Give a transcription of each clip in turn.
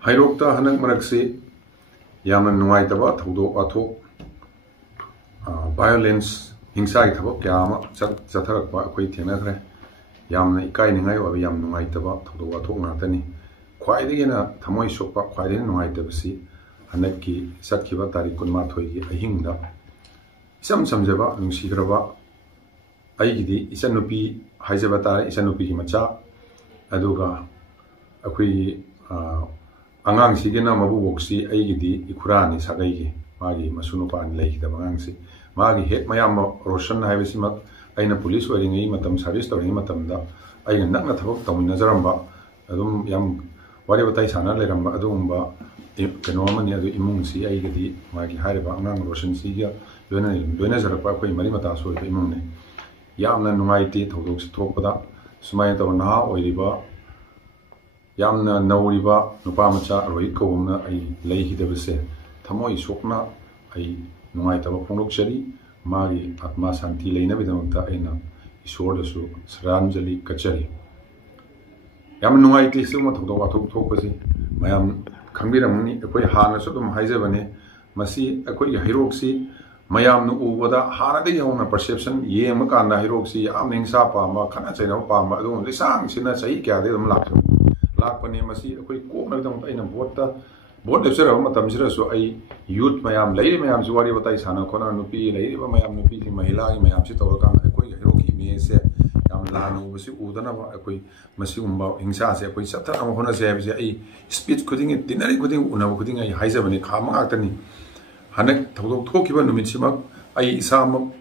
Hairokta hanang maraksi yamna nungaitaba thawdok wathok violence hingsa gi thabak kyama chatharakpa akhoi thenakre yamna ikai ningai wa yam nungaitaba thawdok wathok ngatani khwaidagina thamoi sokpa khwaidagina nungaitabasi hanakki sakhiba tarik kunma thoi gi ahingda isam samjaba nungsigraba aigidi isanupi haijaba tare isanupi gi macha aduga akhoi angang sigena mabu boksi aigidi ikurani sagai magi masunupa an leikida bangangsi magi het mayam roshan haibisi mak aina police oringi matam service toringi matam da aina nakna thabak tawina jaramba adum yam wari batai sana leramba adumba keno amani adu imung si aigidi magi hariba angang roshan siga loina jarapa koi mari mata so imung ne yamna nungaiti thodok thokpada sumai taw na oiriba yamna nauriba nupa macha rohit kawna ai leihidabase thamoi sokna ai nungaitaba phonokchari magi atma shanti leinabidamakta aina isordasu sranjali kachari yam nungaiti suma thodok wathok thokpasi mayam khangbiramni ekoi hana sudum haijabane masi ekoi hiroksi mayam nu ubada haradi yawna perception yema kanda hiroksi yam ningsa pama khana chaina pama adum lisang sina sahi kya de dum lakso lakpane masi ekoi kokna bidam aina vote lepsera matam sira so ai youth mayam leiri mayam juwari batai sana khona nupi leiri ba mayam nupi ki mahila ki mayam si tawka ekoi hero ki me se yam lanu basi udana ba ekoi masi umba hingsa se ekoi satha am hona se bi ai speech khuding dinari khuding unaba khuding ai haija bani khama atani hanak thodok thokiba numit simak ai isam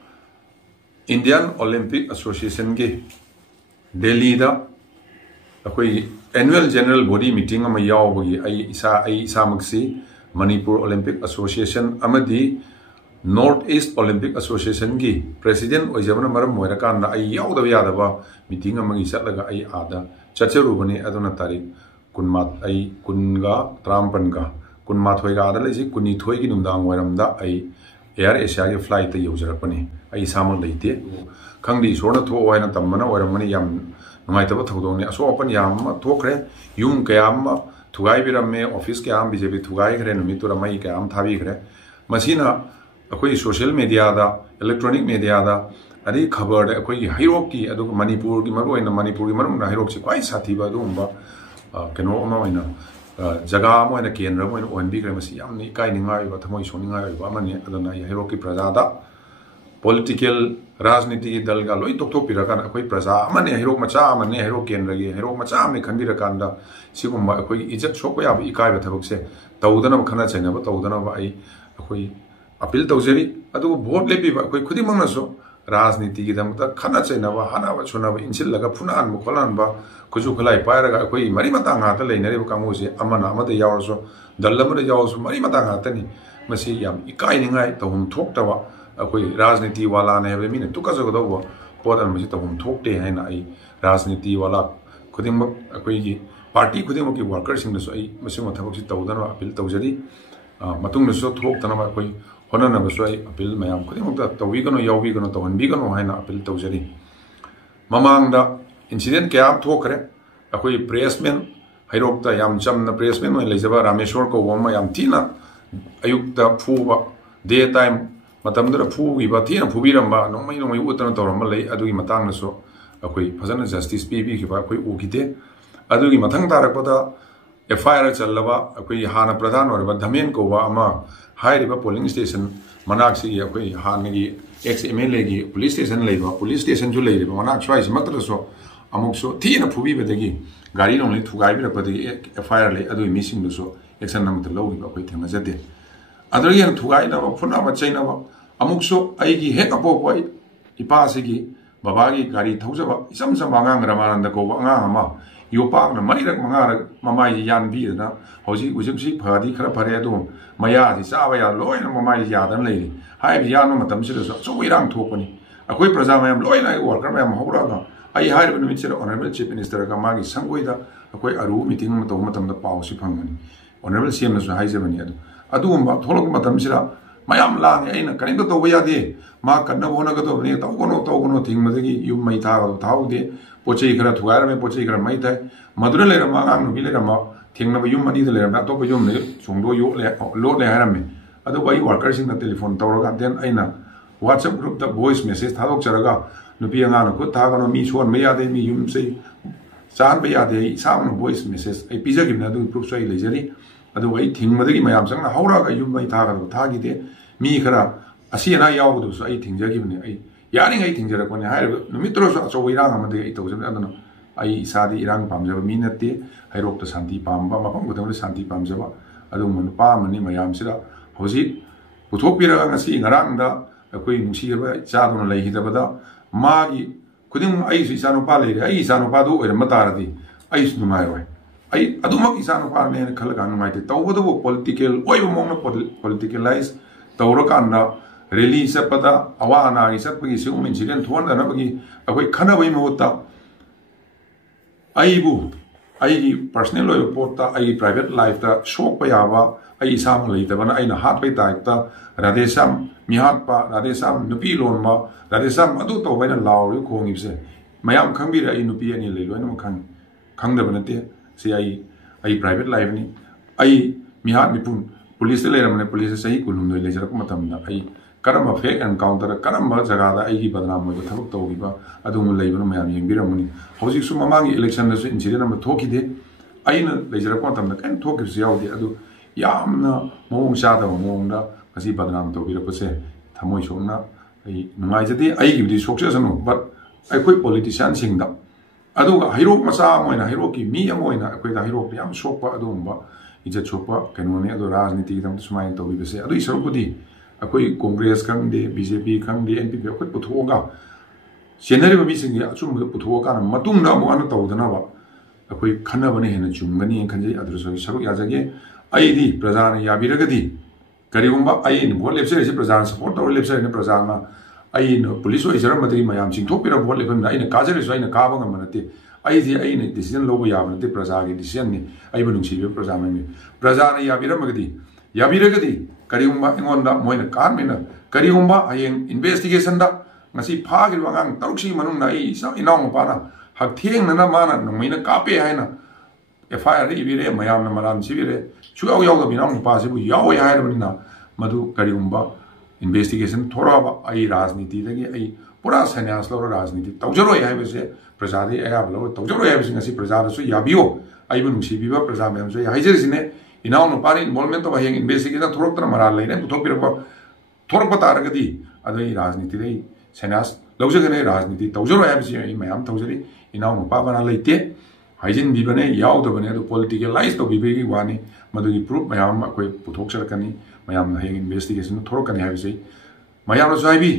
Indian Olympic Association ge Delhi da akoi annual general body meeting ama yawbagi ai isa maksi Manipur Olympic Association amadi North East Olympic Association gi president oijabana maram moirakanda ai yawda yadaba meeting amagi satlaga ai ada chacharubani aduna tarik kunmat ai kunga trampanga kunma thoiga ada leji kuni thoigi numdang oiramda ai Air Asia gi flight ta yaujarapani ai samal leite khangdi sorna tho waina tammana oiramani yam nungaitaba thodongni aso open yam thokre yum kayam thugai birame office kayam BJP thugai gre numitura mai kayam thabi gre masina akoi social media da electronic media da ari khabar da akoi hero ki adu Manipur gi maroina Manipur gi marum na hero chi kwai sathi ba dumba keno ama oina jaga moina kendra moina onbi gre masi yam ni kai ningai ba thamoi soningai ba mani adana hero ki prajada political राजनीति दल का लोई तोक पिरकान अखोई प्रजा अमने हिरो मचा अमने हिरो केंद्रगी हिरो मचा अमने खंबिरकांदा सिगुम्बा अखोई इज्जत सोको याब इकाय बथबक से तौदना खना छैना ब तौदना ब आई अखोई अपील तौजरी अदु वोट लेपि ब अखोई खुदी मंगनसो राजनीति की दमता खना छैना ब हना ब सुना ब इनसिल लगा फुनान ब खोलान ब खुजु खलाई पायरगा अखोई मरी मता ngata लेनरे ब कामो से अमना अमदे यावरसो दल्लमदे यावसो मरी मता ngata नि मसी याम इकाय निंगाय तहुम थोक्तवा अखोई राजनीति वाला ने हेबे मिने तुका जगदो पोदन मसी तहुम थोक्ते हैना आई राजनीति वाला खुदिमक अखोई की पार्टी खुदिमक की वर्कर सिंग नसो आई मसी मथबक सि तौदन अपील तौजरी मतुंग नसो थोक्तन ब अखोई होनन बसो आई अपील मयाम खुदिमक ता तौविगनो याविगनो तौहनबिगनो हैना अपील तौजरी ममांगदा इंसिडेंट क्या थोकरे अखोई प्रेसमेन हाइरोक्ता याम चमना प्रेसमेन मै लेजबा रामेश्वर को वमा याम थीना अयुक्ता फुबा डे टाइम मतमदर फुबा थीना फुबिरंबा नोंमै उतन तौरम लई अदुगी मतंगनसो अखोई फजन जस्टिस पीबी खिबा अखोई उगिते अदुगी मथंग तारकपदा FIR चलबा अखोई हाना प्रधान ओरबा धमेन कोबा अमा हाइरिबा पोलिंग स्टेशन मनाक्सी अखोई हानगी एक्स MLA गी पुलिस स्टेशन जु लेरिबा मनाक स्वाइस मतरसो अमुकसो थीना फुबिबदगी गाड़ी लोंलै थुगाइबिरपदगी FIR ले अदुगी मिसिंगदसो एक्शन नमत लौगिबा अखोई थेंगा जते अदुगी थुगाइनबा फुनाबा चैनबा अमुकसो आइगी हेक अपोपा इपासिगी बाबागी गाड़ी थौजबा इसम सम आंगांग रामानंद कोबा आंगांग अमा योपाकना मरिरक मंगारक ममाई यानबीदना हौजी उजिबसी फदी खरा फरे अदु मयासी चाबा या लोइन ममाई यादन लेरि हाइब यानो मतम सिरसो चोइरांग थोपनी अखोई प्रजा मयम लोइना वर्कर मयम हौरागा आई हाइब निमिचिर ऑनरेबल चीफ मिनिस्टर का मागी संगोइदा अखोई अरु मीटिंग मतो मतमदा पाउसी फंगनी ऑनरेबल सीएम नसु हाइजबनी अदु अदुगुम्बा थोलक मतम सिरा mayam lang aina kanin to ya de ma kanna bona ga to ne to thing ma gi yum mai tha thau de pochei khara thugar me pochei khara mai thai madura le ma ngam nu bi le ma थेंनब युम अनी लेरम अतोप yum ने सोंदो लोट ले हारमे अदो वही वर्कर सिंह टेलीफोन तौरगा देन अइना WhatsApp ग्रुप दा वॉइस मेसेज थादोकचरगा नुपी अंगाना खुद थागनो मी सोन यादे मी युम से चान यादे इसामनो वॉइस मेसेज आई पिजगिबना अदु प्रूफ सो लेजरी अदु आई थिंगमदगी मयाम संगना हौरागा युम मै थागनो थागिदे मी खरा असिना यावदु सो आई थिंगजगिबने आई यारिंगै थिंगजरकोने हायब नुमित्रो सो इरांग अमदे आई तौजम अदनो आई इसादी इरांग पामजब मी नते हाइरोक्ता शांति पामबा मफम गुदम शांति पामजबा अदु मनुपा मनि मयाम सिरा होजी पुथोपिरगा ngasi ngarangda akoi nungsiba chadono leihidabada magi kuding ai su isanu pa leire ai isanu pa do oiram taradi ai su numai roi ai adumak isanu pa ne khalaga numai te tawbodu political oiba mongna politicalize tawrakanna rally sapada awana gi sapagi sum incident thonda na bagi akoi khana bai mohta aibu ai personal oil porta ai private life ta shock pa yawa ai sam leidabana aina hat pai taikta radesam mihatpa radesam nupi lonma radesam adu to baina lauri khongibse mayam khangbira ai nupi ani leiloina khangdaba nate se ai private life ni ai mihat mipun police leiramne police sahi kulum noi lejarak matamda ai karama fake encounter karama jaga da ai gi badnam mo thabuk togiba adu mu leibana mayam yengbiramuni hojik su mamangi election da su incident am thokide aina lejarak matamda kan thokibse yaudi adu yamna mong shada mongda kasi badnam togirapse thamoi sona ai numai jati ai gi success no but ai koi politician singda adu hero macha moina hero ki mi amoina koi da hero yam sokpa adu umba ija chokpa kanone adu rajniti dam sumai togibse adu isarupudi akoi congress khangde BJP khangde NPP akoi puthoga senari ba mi singi achum puthoga na matungda mo an tawdana ba akoi khana bane hena chungani khanjai adu saruk yajage ai di prajana yabiragadi karigumba ai ni bol lepse se prajana support tor lepse ne prajana ai no police o ijaram madri mayam sing thopira bol lepam na ai na kajare so ai na kaba ngamanate ai di ai ne decision lobo yabnate praja gi decision ni ai bu nungsi be prajana ni prajana yabiragadi karigumba ingonda moina karmena karigumba ayeng investigation da ngasi phagir wangang taruksi manung na ai sa inong pa na hak thieng na mana nungmina kape haina FIR ibire mayam na maram sibire chuaw yaw ga binang pa sibu yaw ya hairabina madu karigumba investigation thoraba ai rajniti dagi ai pura sanyas lo rajniti tawjaro ya haibese prajari aya blo tawjaro ya haibese ngasi prajara su yabiyo ai bu nungsi biba praja mem so ya haijerisine inaw no pani involvement to hang investigation thoroktra maral leine puthopiraba thorpa taragadi adai rajniti dai sanyas lawjagane rajniti tawjaro ya haibese ai mayam tawjari inaw no pa bana leite hygiene बीबने यावदबने अदु politicalize तो बीबेगी वानी मदुगी proof मयाम अकोय पुथोकसरकनी मयाम हेंग investigation थोरकनी हाइबसे मयाम साइबी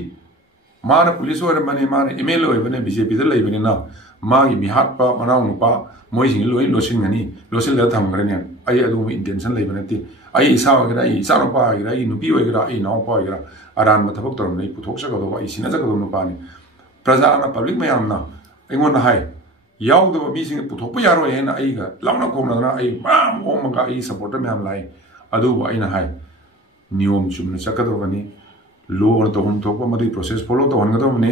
मान police ओरमने मान ML ओइबने BJP the लेबने ना मागी मिहातपा मनाव नुपा मोइसिंग लोइ लोसिंगनी लोसिल थमग्रने आई अदु इंटेंशन लेबने आई इसा वगैरह आई इसा नुपा वगैरह आई नुपी वगैरह आई नाव पा वगैरह अरान मथबक तोरमने पुथोकसगदो आई सिना जगदो नुपानी प्रजाना पब्लिक मयामना एंगोन हाय यावदब मीसिंग पुथोप यारो हेना आइगा लाउना कोमना आई माम ओमगा आई सपोर्टर मैम लाई अदु आइना हाय नियम चुमने चकदबनी लो तो हम थोप मदि प्रोसेस फॉलो तो हनगदबने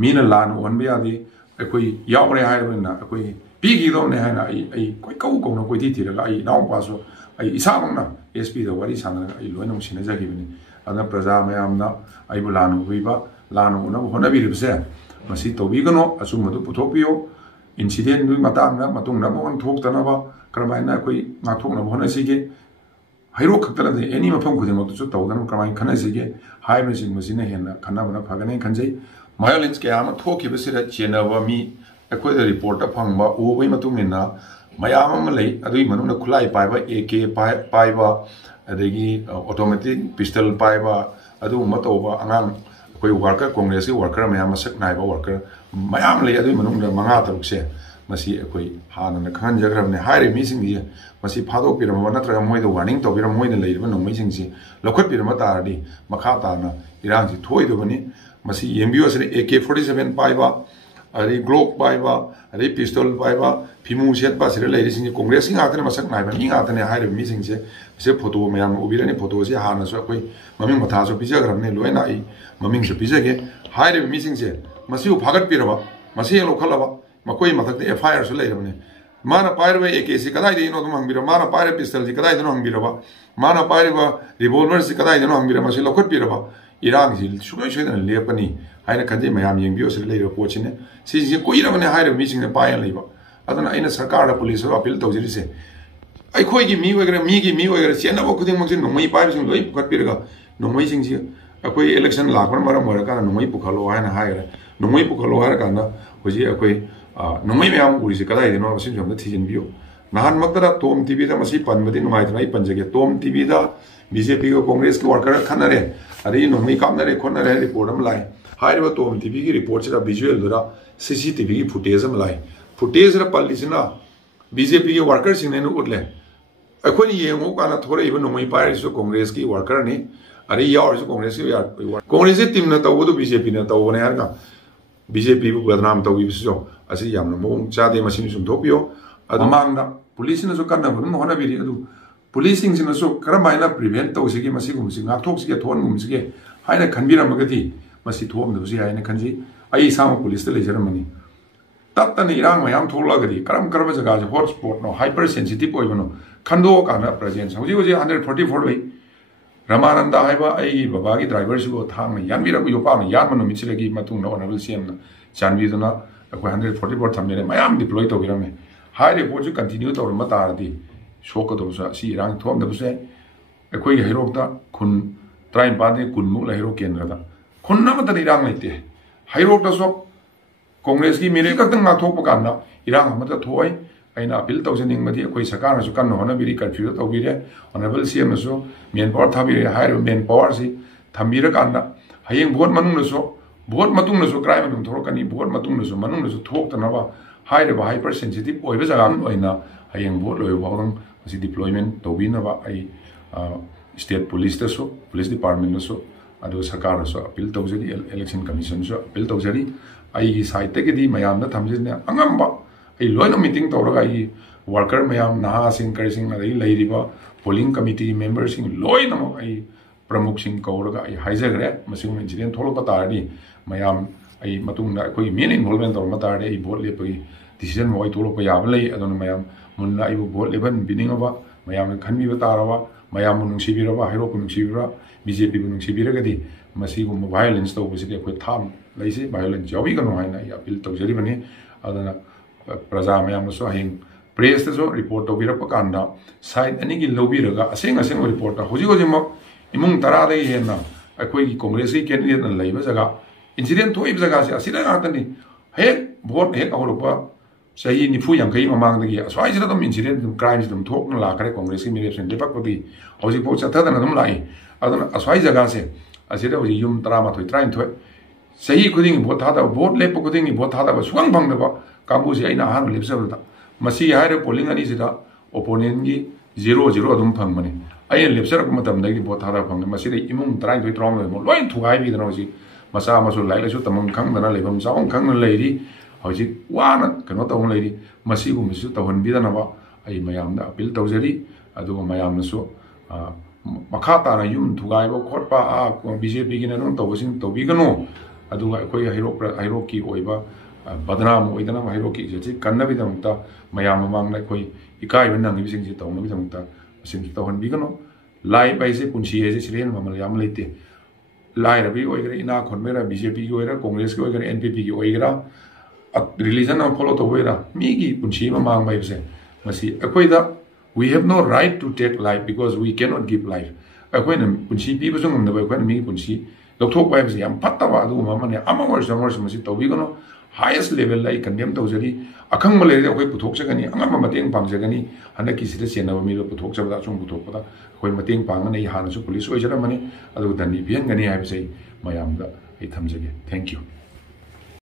मीना लान ओनबे यादि अखोई यावरे हायबना अखोई पीगी दोने हायना आई कोई कौ कौना कोई थिरगा आई नाव पासो आई इसामना एसपी द वारी सानना आई लोइनम सिना जागिबनी अदा प्रजा मैमना आई बुलानो हुइबा लानो उना होनबिरबसे मसी तोबिगनो असुमदु पुथोपियो इंसिडेंट मोन थोक्तनब क्रमायना अखोई नाथोक्नब होनसिगे हाइरो खक्तलदे एनी मफम खुदिमक्तसु तौदन क्रमाय खनसिगे हाइबसिंग मसिना हेना खनाबना फगने खनजै वायलेंस के आम थोखिबसिरा चेनब मी अखोई रिपोर्ट फंगबा ओबै मतुंगना मयाम अम लै अदुई मनुना खुलाई पाइबा AK पाइबा अदगी ऑटोमेटिक पिस्टल पाइबा अदु मतौबा अंगांग कोई वर्कर कांग्रेस के वर्कर मैम मसक नाइबा वर्कर मैम ले अदुई मनुंग मंगा तरुकसे मसी अखोई हानन खनजग्रबने हाइरे मीसिंग दिए मसी फादो पिरम नत्रगा मोइदो वार्निंग तो पिरम मोइने लेइबा नोंमैसिंग सि लखत पिरम तारदी मखा ताना इरांग सि थोइदोबनी मसी एमबीओ से AK-47 पाइबा अरे ग्लोक पाइबा अरे पिस्टल पाइबा फिमू सेटबा से लेरिसिंग कांग्रेस की आतने मसक नाइबा नि आतने हाइरे मीसिंग से फोटो मैम उबिरने फोटो से हानसो अखोई ममिंग मथासो पिजग्रबने लोइना आई ममिंग से पिजगे हाइरे मीसिंग से मसी फागत पिरबा मसी लोखलबा मकोई मथक FIR से लेरबने माना पायरबा एके से कदाइदनो दुम हंगबिरो माना पायरे पिस्टल से कदाइदनो हंगबिरोबा माना पायरबा रिवॉल्वर से कदाइदनो हंगबिरो मसे लौखटबिरोबा इरांग से सुगै सोइदना लेपनी हाइना खंजे मयाम येंबियो से लेरो पोचिने सिजे कोइरबने हाइरो मिसिंग पायन लेबा अदना आइना सरकार पुलिस अपील तौजरिसे अखोई मी वगैरह मी की मी वगैरह चेनब खुद नोमई पाइब लोई पुखटपीरगा नोमई अखोई इलेक्शन लाखन मरम होरका नोमई पुखलो है नोमई पुखलो है हुजी अखोई नोमई मैम उरीसे कदाइदनो सोम थीजिनबियो नहानमक्तदा टॉम टीवी पनबदी नुंगाइतना पंजगे टॉम टीवी बीजेपी कांग्रेस की वर्कर खनरे अदई नोमई कापनरे खोनरे रिपोर्ट अम लाए हाइरबा टॉम टीवी की रिपोर्ट से विजुअल दुरा सीसीटीवी की फुटेज अम लाए फुटेज पल्लिसिना बीजेपी के वर्कर सिंह उतले अखोनी येंगो काना थोरइबा नोमई पाइरसु कांग्रेस की वर्कर ने अरे यावरसु कांग्रेस की कांग्रेस टीम न तवदो बीजेपी न तवने हरगा बीजेपी बु बदनाम तविबसु असि यामना मोंग चादे मसिन सुम थोपियो अदमांगदा पुलिस न सु कन्ना बुन होना बिरि अदु पुलिसिंग सिन सु करमाइना प्रिवेंट तौसिगी मसिगुमसि ngakthoksige thonगुमसिगे हाइना खनबिरमगदि मसि थोमदबसि हाइना खनजि आई साम पुलिस त लेजरमनि तत्तन इरांग मैम थोलगदी करम करम जगह हॉटस्पॉट नो हाइपर सेंसिटिव ओइबनो खंदो काना प्रेजेंस हुजी हुजी 144 लई रमानंदा हाइबा आई बाबा की ड्राइवर सिबो थांग यानबिरा को योपा यान मनो मिचिलेगी मतुंग नो ऑनरेबल सीएम ना चानबीदना अको 144 थमने मैम डिप्लॉय तो बिरमे हाई रिपोर्ट जो कंटिन्यू तो मतारदी शोक तो सी इरांग थोम दबसे अकोई हेरोकता खुन ट्राइन पादे कुनमु लहेरो केंद्रदा खुन्ना मत इरांग लेते हेरोकता सो कांग्रेस की मेरे कतंग नाथोप काना इरांग मत थोय अना अपील तौजनिंग मदी अखोई सरकार सु कन्न होनबिरी कर्फ्यू तौबिरे ऑनरेबल सीएम सु मेन पावर थाबिरे हाइरो मेन पावर सि थंबिरा काना हयेंग भोट मनुंग सु भोट मतुंग सु क्राइम मनुंग थोरकनी भोट मतुंग सु मनुंग सु थोक्तनबा हाइरो हाइपर सेंसिटिव ओइबा जगह ओइना हयेंग भोट लोय वावंग मसि डिप्लॉयमेंट तौबिनबा आई स्टेट पुलिस तसु पुलिस डिपार्टमेंट सु अदो सरकार सु अपील तौजरी इलेक्शन कमीशन सु अपील तौजरी आई साइड तक मैम थमजने अंगम्बा लोन मीटिंग तौर वर्कर मैम नहा कई पोलिंग कमिटी मेंबर लोन प्रमुख कौर हाजग्रे इंसिडेंट थोलप तारदी मैम अखोई मेन इन्वॉल्वमेंट तौर तारदी भोट लेपी डिसीजन मोई थोलप याब मैम मुन्ना भोट लेबन बिनिंगब मैम खनबीब तारब मैम नुसीबीरब हेरोप नुसीबीरा बीजेपी नुसीबीरगदी वायलेंस तौबसी अखोई थाम लेसे वायलेंस याविगनो हाइना अपील तौजरीबनी अदना प्रजा मैम हयेंग प्रेस रिपोर्ट तौबीरप कांदा साइड अनी की लौबीरगा असेंग असेंग रिपोर्ट हुजिक हुजिमक इमुंग तरादगी हेन्ना अखोई कांग्रेस की कैंडिडेट न लैब जगह इंसिडेंट थोइब जगह से असिदा गातनी हेक भोट हेक अहोरपा सही 90 ममांगदगी अस्वाइसिदा दम इंसिडेंट क्राइम्स दम थोकन लाखरे कांग्रेस की मिरेप्सन लेपकपदी हुजिक पो चथदन दम लाई अदन अस्वाइ जगह से असिदा हुजि युम 13 13 सही खुदिंग भोट थादा भोट लेप खुदिंग भोट थादा सुगंग फंगदबा कांगुसी अइना हान लेप्सबदा मसी हाइरे पोलिंग अनी सिदा ओपोनेंट की 0-0 अदुम फंगमने अय लेप्सरक मतमदगी भोट थादा फंग मसीदे इमुंग 13 13 लोइन थुगाइ बिदना होजि मसा मसु लाइलसु तमंग खंगदना लेबम जाउंग खंगन लेरी होजि वाना कनो तौं लेरी मसी गुमसु तहन बिदनाबा अय मयामदा अपील तौजरी अदुग मयामनसु मखा ताना युम थुगाइबो खोटपा बीजेपी की नरम तौबसिंग तौबिगनो अदुगा अखोई हाइरो की ओइबा बदनाम ओइदना हाइरो की जे कन्नबिदमता मयाम ममांगना अखोई इकाइब नंगिबिसिंग जे तौनबिदमता सिंग तौहनबिगनो लाई बाइसे पुंसी हे जे सिरेन ममल याम लेते लाई रबी ओइगरा इना खोनमेरा बीजेपी की ओइरा कांग्रेस की ओइगरा एनपीपी की ओइगरा रिलीजन फॉलो तौबेरा मी की पुंसी ममांग बाइसे मसी अखोइदा we have no right to take life because we cannot give life अखोइना पुंसी पीबसु ngumdaba अखोइना मी पुंसी लौथोक बाइबसे याम फत्तबा अदु ममने अमंगरस मसी तौबिगनो हाईएस्ट लेवल लाई कंडेम तौजरी अखंग मलेरे अखोइ पुथोकसगनी अंगम मतेंग पांगजगनी हनकी सिदे चेनब मी पुथोकसबदा सुम पुथोकपदा अखोइ मतेंग पांगने हानसु पुलिस ओइजरमने अदु दंडी बिहनगनी हाइबसे मयामदा आई थमजगे थैंक यू।